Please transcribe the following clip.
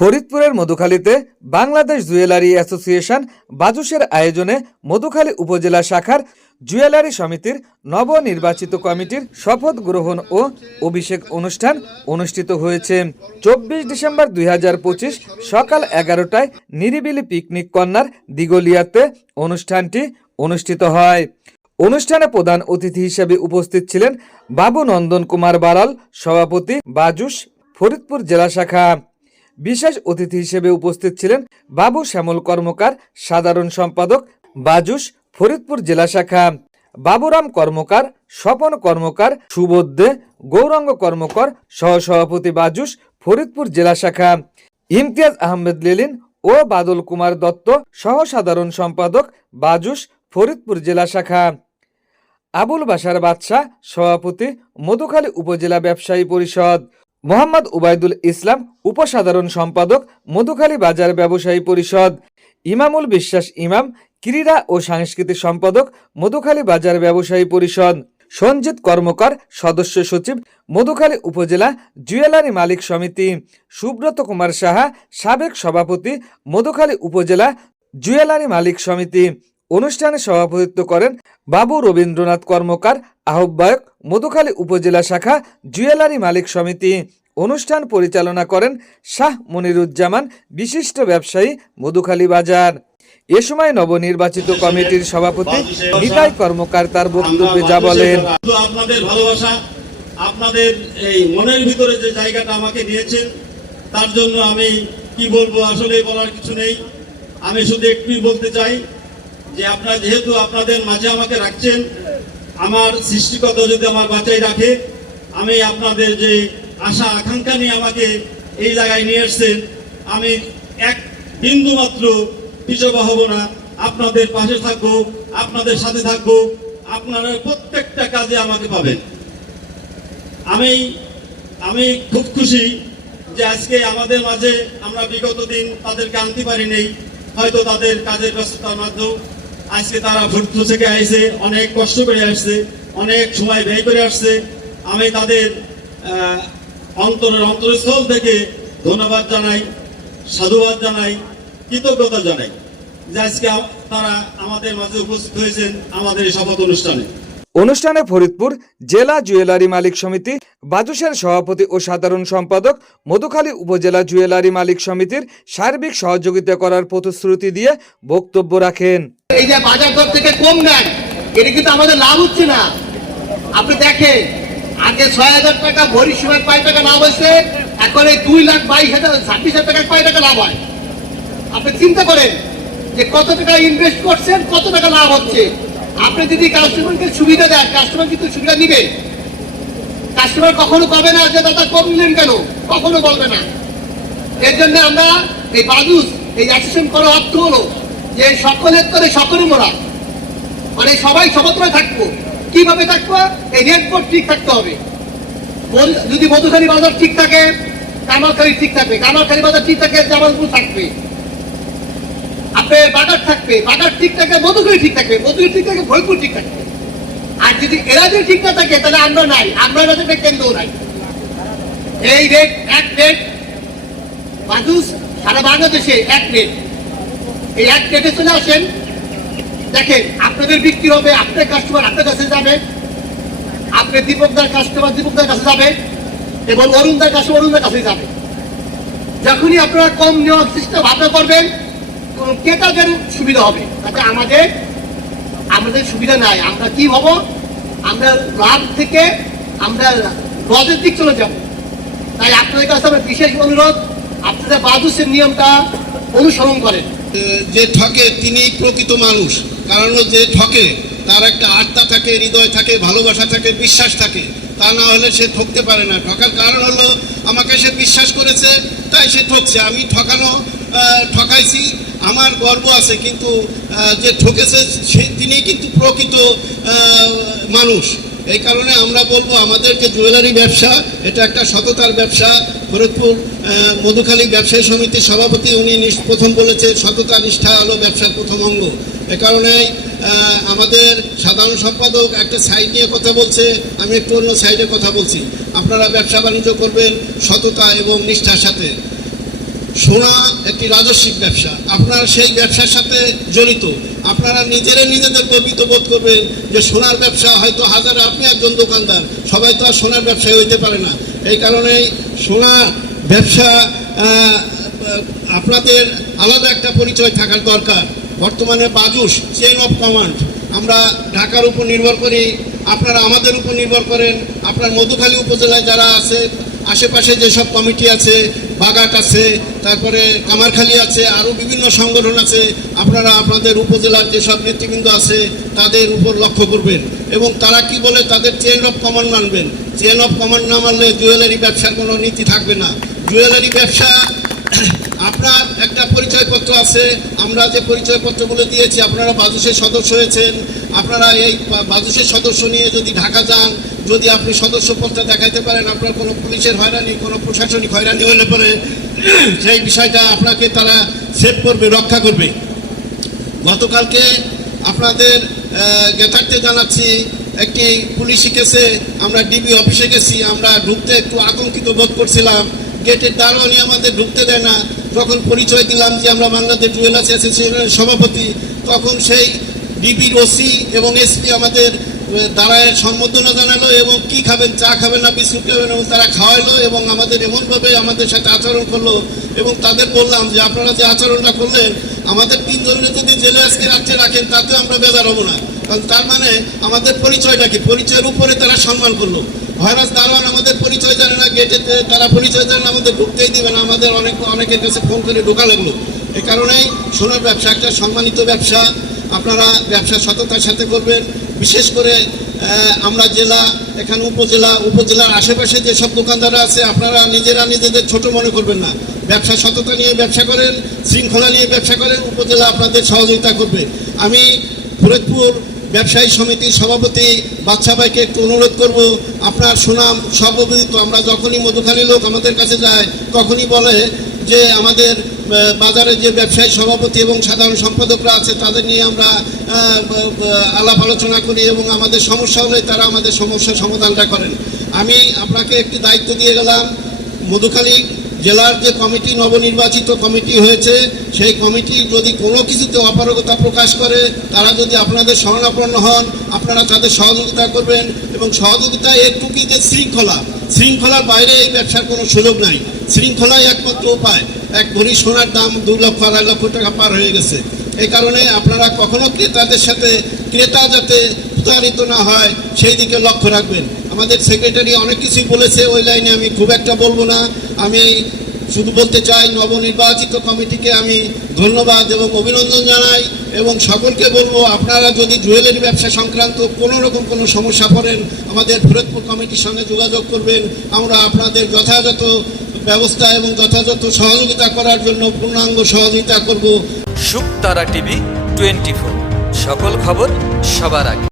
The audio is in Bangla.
ফরিদপুরের মধুখালীতে বাংলাদেশ জুয়েলারি অ্যাসোসিয়েশন বাজুসের আয়োজনে মধুখালী উপজেলা শাখার জুয়েলারি সমিতির নবনির্বাচিত কমিটির শপথ গ্রহণ ও অভিষেক অনুষ্ঠান অনুষ্ঠিত হয়েছে। 24 ডিসেম্বর 2025 সকাল 11টায় নিরিবিলি পিকনিক কর্নার দিগলিয়াতে অনুষ্ঠানটি অনুষ্ঠিত হয়। অনুষ্ঠানে প্রধান অতিথি হিসেবে উপস্থিত ছিলেন বাবু নন্দন কুমার বারাল, সভাপতি বাজুস ফরিদপুর জেলা শাখা। বিশেষ অতিথি হিসেবে উপস্থিত ছিলেন বাবু শ্যামল কর্মকার, সাধারণ সম্পাদক বাজুস ফরিদপুর জেলা শাখা, বাবুরাম কর্মকার, স্বপন কর্মকার, সুবোধ দে, গৌরাঙ্গ কর্মকার, সহসভাপতি বাজুস ফরিদপুর জেলা শাখা, ইমতিয়াজ আহমেদ লিলিন ও বাদল কুমার দত্ত, সহ সাধারণ সম্পাদক বাজুস ফরিদপুর জেলা শাখা, আবুল বাশার বাদশাহ, সভাপতি মধুখালী উপজেলা ব্যবসায়ী পরিষদ, মোহাম্মদ উবাইদুল ইসলাম, উপসাধারণ সম্পাদক মধুখালী বাজার ব্যবসায়ী পরিষদ, ইমামুল বিশ্বাস ইমাম, ক্রীড়া ও সাংস্কৃতিক সম্পাদক মধুখালী বাজার ব্যবসায়ী পরিষদ, সঞ্জিত কর্মকার, সদস্য সচিব মধুখালী উপজেলা জুয়েলারি মালিক সমিতি, সুব্রত কুমার সাহা, সাবেক সভাপতি মধুখালী উপজেলা জুয়েলারি মালিক সমিতি। অনুষ্ঠানে সভাপতিত্ব করেন বাবু রবীন্দ্রনাথ কর্মকার, আহ্বায়ক মধুখালী উপজেলা শাখা জুয়েলারি মালিক সমিতি। অনুষ্ঠান পরিচালনা করেন শাহ মনিরুজ্জামান, বিশিষ্ট ব্যবসায়ী মধুখালী বাজার। এ সময় নবনির্বাচিত কমিটির সভাপতি নিতাই কর্মকার তার বক্তব্যে যা বলেন। আপনাদের ভালোবাসা, আপনাদের এই মনের ভিতরে যে জায়গাটা আমাকে দিয়েছেন তার জন্য আমি কি বলবো, আসলে বলার কিছু নেই। আমি শুধু একটুই বলতে চাই যে আপনারা যেহেতু আপনাদের মাঝে আমাকে রাখছেন, আমার সৃষ্টিকর্তা যদি আমার বাঁচাই রাখে, আমি আপনাদের যে আশা আকাঙ্ক্ষা নিয়ে আমাকে এই জায়গায় নিয়ে এসছেন, আমি এক বিন্দু মাত্র পিছপা হব না, আপনাদের পাশে থাকবো, আপনাদের সাথে থাকবো, আপনারা প্রত্যেকটা কাজে আমাকে পাবেন। আমি খুব খুশি যে আজকে আমাদের মাঝে আমরা বিগত দিন তাদেরকে আনতে পারিনি, হয়তো তাদের কাজের ব্যস্ততার মাধ্যমে আজকে তারা ফরিদপুর থেকে আসছে, অনেক কষ্ট করে আসছে, অনেক সময় ব্যয় করে আসছে। আমি তাদের অন্তরস্থল থেকে ধন্যবাদ জানাই, সাধুবাদ জানাই, কৃতজ্ঞতা জানাই যে আজকে তারা আমাদের মাঝে উপস্থিত হয়েছেন আমাদের এই শপথ অনুষ্ঠানে। অনুষ্ঠানে ফরিদপুর জেলা জুয়েলারি মালিক সমিতি বাজুসের সভাপতি ও সাধারণ সম্পাদক মধুখালী উপজেলা জুয়েলারি মালিক সমিতির সার্বিক সহযোগিতা করার প্রতিশ্রুতি দিয়ে বক্তব্য রাখেন। এই যে বাজার দর থেকে কম নেন, এটা কিন্তু আমাদের লাভ হচ্ছে না। আপনি দেখেন, আগে ৬,০০০ টাকা ভরির সময় কয় টাকা লাভ হয়েছে, এখন এই ২,২২,০০০ টাকা কয় টাকা লাভ হয়। আপনি চিন্তা করেন যে কত টাকা ইনভেস্ট করছেন, কত টাকা লাভ হচ্ছে। আপনি যদি কাস্টমারকে সুবিধা দেন, কাস্টমার কিন্তু সুবিধা নিবে। কাস্টমার কখনো পাবে না যে দাদা কম নিলেন কেন, কখনো বলবে না। এর জন্য আমরা এই বাজুস এই অ্যাসোসিয়েশন করার অর্থ হলো যে সকলের তরে সকলে মোরা, মানে সবাই সমত্রে থাকবো। কিভাবে থাকবো? এই নেটওয়ার্ক ঠিক থাকতে হবে। যদি মধুখালী বাজার ঠিক থাকে, কামারখালী ঠিক থাকবে, কামারখালী বাজার ঠিক থাকে, জামালপুর থাকবে, আপনার বাজার থাকবে, বাজার ঠিক থাকে, মধুখালী ঠিক থাকবে, মধুখালী ঠিক থাকে, ফরিদপুর ঠিক থাকবে। আর যদি এরা যদি ঠিক না থাকে তাহলে আমরা নাই, আমরা বাজারে কেন্দ্র নাই। এই রেট, এক রেট বাজুস সারা বাংলাদেশে এক রেট। এই এক রেটে চলে আসেন, দেখেন আপনাদের বিক্রি হবে, আপনার কাস্টমার আপনার কাছে যাবে, আপনার দীপকদার কাস্টমার দীপকদার কাছে যাবে, এবং অরুণদার কাছে অরুণদার কাছে যাবে। যখনই আপনারা কম নেওয়ার চেষ্টা ভাবনা করবেন, ক্রেতাদের সুবিধা হবে। তাতে আমাদের সুবিধা নাই। আমরা কি হব? আমরা লাভ থেকে আমরা লজের দিক চলে যাব। তাই আপনাদের কাছে আমার বিশেষ অনুরোধ, আপনারা বাজুসের নিয়মটা অনুসরণ করেন। যে ঠকে তিনি প্রকৃত মানুষ, কারণ যে ঠকে তার একটা আত্মা থাকে, হৃদয় থাকে, ভালোবাসা থাকে, বিশ্বাস থাকে। তা না হলে সে ঠকতে পারে না। ঠকার কারণ হলো আমাকে সে বিশ্বাস করেছে, তাই সে ঠকছে। আমি ঠকাইছি, আমার গর্ব আছে, কিন্তু যে ঠকেছে তিনি কিন্তু প্রকৃত মানুষ। এই কারণে আমরা বলবো আমাদেরকে জুয়েলারি ব্যবসা এটা একটা সততার ব্যবসা। ফরিদপুর মধুখালী ব্যবসায়ী সমিতির সভাপতি উনি প্রথম বলেছে সততা নিষ্ঠা হলো ব্যবসার প্রথম অঙ্গ। এ কারণেই আমাদের সাধারণ সম্পাদক একটা সাইড নিয়ে কথা বলছে, আমি একটু অন্য সাইডে কথা বলছি। আপনারা ব্যবসা বাণিজ্য করবেন সততা এবং নিষ্ঠার সাথে। সোনা একটি রাজস্বিক ব্যবসা, আপনারা সেই ব্যবসার সাথে জড়িত। আপনারা নিজেদের গর্বিত বোধ করবেন যে সোনার ব্যবসা হয়তো হাজারে আপনি একজন দোকানদার, সবাই তো আর সোনার ব্যবসায় হইতে পারে না। এই কারণেই সোনা ব্যবসা আপনাদের আলাদা একটা পরিচয় থাকার দরকার। বর্তমানে বাজুস চেন অফ কমান্ড, আমরা ঢাকার উপর নির্ভর করি, আপনারা আমাদের উপর নির্ভর করেন। আপনার মধুখালী উপজেলায় যারা আছে, আশেপাশে যেসব কমিটি আছে, বাগাট আছে, তারপরে কামারখালী আছে, আরও বিভিন্ন সংগঠন আছে, আপনারা আপনাদের উপজেলার যেসব নেতৃবৃন্দ আছে তাদের উপর লক্ষ্য করবেন এবং তারা কি বলে তাদের চেন অফ কমান্ড মানবেন। চেন অফ কমান্ড না মানলে জুয়েলারি ব্যবসার কোনো নীতি থাকবে না। জুয়েলারি ব্যবসা আপনার একটা পরিচয়পত্র আছে, আমরা যে পরিচয়পত্রগুলো দিয়েছি, আপনারা বাজুসের সদস্য হয়েছেন, আপনারা এই বাজুসের সদস্য নিয়ে যদি ঢাকা যান, যদি আপনি সদস্যপত্র দেখাইতে পারেন, আপনার কোনো পুলিশের হয়রানি, কোনো প্রশাসনিক হয়রানি হলে পরে সেই বিষয়টা আপনাকে তারা সেভ করবে, রক্ষা করবে। গতকালকে আপনাদের জ্ঞাতার্থে জানাচ্ছি, একটি পুলিশি কেসে আমরা ডিবি অফিসে গেছি, আমরা ঢুকতে একটু আতঙ্কিত বোধ করছিলাম। গেটের দারোয়ানি আমাদের ঢুকতে দেয় না। যখন পরিচয় দিলাম যে আমরা বাংলাদেশ জুয়েলার্স অ্যাসোসিয়েশনের সভাপতি, তখন সেই ডিবির ওসি এবং এসপি আমাদের দাঁড়ায় সম্বোধনা জানালো এবং কি খাবেন, চা খাবেন না বিস্কুট খাবেন, এবং তারা খাওয়াইলো এবং আমাদের এমনভাবে আমাদের সাথে আচরণ করলো। এবং তাদের বললাম যে আপনারা যে আচরণটা করলেন, আমাদের 3 জনের যদি জেলে আজকে রাত্রে রাখেন তাতেও আমরা বেজার হবো না। কারণ তার মানে আমাদের পরিচয়টা কি, পরিচয়ের উপরে তারা সম্মান করলো। ভাইরাস দারোয়ান আমাদের পরিচয় জানে না, গেটেতে তারা পরিচয় জানে না, আমাদের ঢুকতেই দিবে না, আমাদের অনেকের কাছে ফোন করে ঢোকা লাগলো। এই কারণেই সোনার ব্যবসা একটা সম্মানিত ব্যবসা, আপনারা ব্যবসা সততার সাথে করবেন। বিশেষ করে আমরা জেলা, এখানে উপজেলার আশেপাশে যেসব দোকানদাররা আছে, আপনারা নিজেদের ছোট মনে করবেন না। ব্যবসা সততা নিয়ে ব্যবসা করেন, শৃঙ্খলা নিয়ে ব্যবসা করেন, উপজেলা আপনাদের সহযোগিতা করবে। আমি ফরিদপুর ব্যবসায়ী সমিতির সভাপতি বাদশা ভাইকে একটু অনুরোধ করব, আপনার সুনাম সর্ববিদিত। আমরা যখনই মধুখালী লোক আমাদের কাছে যায়, তখনই বলে যে আমাদের বাজারে যে ব্যবসায়ী সভাপতি এবং সাধারণ সম্পাদকরা আছে, তাদের নিয়ে আমরা আলাপ আলোচনা করি এবং আমাদের সমস্যা হলে তারা আমাদের সমস্যার সমাধানটা করেন। আমি আপনাকে একটি দায়িত্ব দিয়ে গেলাম, মধুখালী জেলার যে কমিটি, নবনির্বাচিত কমিটি হয়েছে, সেই কমিটি যদি কোনো কিছুতে অপারগতা প্রকাশ করে, তারা যদি আপনাদের শরণাপন্ন হন, আপনারা তাদের সহযোগিতা করবেন। এবং সহযোগিতা এটুকুই যে শৃঙ্খলার বাইরে এই ব্যবসার কোনো সুযোগ নাই। শৃঙ্খলাই একমাত্র উপায়। এক ভরি সোনার দাম 2 লক্ষ 2.5 লক্ষ টাকা পার হয়ে গেছে। এই কারণে আপনারা কখনো ক্রেতাদের সাথে, ক্রেতা যাতে প্রতারিত না হয় সেই দিকে লক্ষ্য রাখবেন। আমাদের সেক্রেটারি অনেক কিছুই বলেছে, ওই লাইনে আমি খুব একটা বলবো না। আমি শুধু বলতে চাই, নবনির্বাচিত কমিটিকে আমি ধন্যবাদ এবং অভিনন্দন জানাই এবং সকলকে বলবো, আপনারা যদি জুয়েলারি ব্যবসা সংক্রান্ত কোনো রকম কোনো সমস্যা পড়েন, আমাদের ফরিদপুর কমিটির সঙ্গে যোগাযোগ করবেন। আমরা আপনাদের যথাযথ ব্যবস্থা এবং যথাযথ সহযোগিতা করার জন্য পূর্ণাঙ্গ সহযোগিতা করব। শুকতারা টিভি 24, সকল খবর সবার আগে।